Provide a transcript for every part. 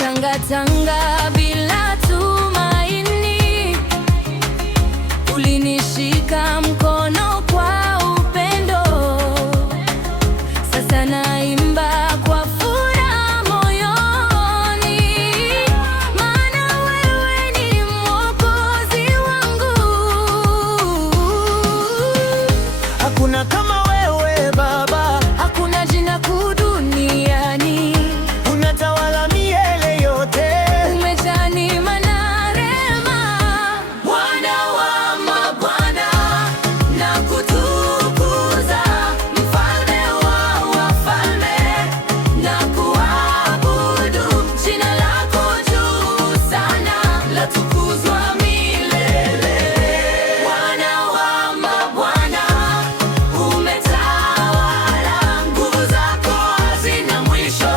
Nimetangatanga bila tumaini, ulinishika mkono kwa upendo. Sasa naimba kwa furaha moyoni, maana wewe ni Mwokozi wangu. Hakuna kama wewe Baba, hakuna jina kuu duniani. unatawala milele yote, umejaa neema na rehema. Bwana wa mabwana, nakutukuza, mfalme wa wafalme, nakuabudu. Jina lako juu sana, latukuzwa milele. Bwana wa mabwana, umetawala, nguvu zako hazina mwisho.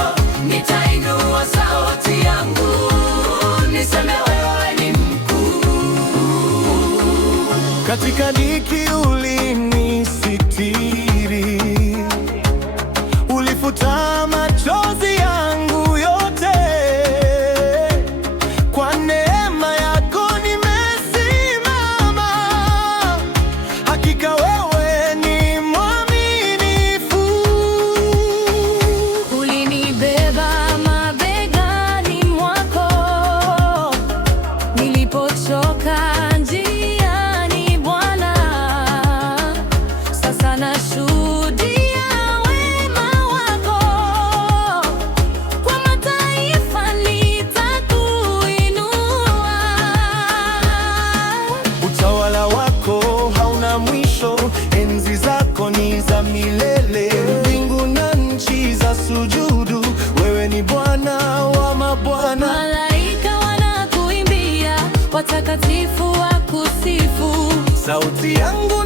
Nitainua sauti yangu niseme wewe ni mkuu. katika dhiki ulinisitiri, ulifuta machozi yangu yote. Kwa neema yako nimesimama, hakika wewe ni mwaminifu. Ulinibeba mabegani mwako nilipochoka njiani, Bwana. Sasa nashuhudia wema wako, kwa mataifa nitakuinua. Utawala wako hauna mwisho, enzi zako ni za milele. Mbingu na nchi za sujudu, wewe ni Bwana wa mabwana. Malaika wanakuimbia, watakatifu wakusifu. Sauti yangu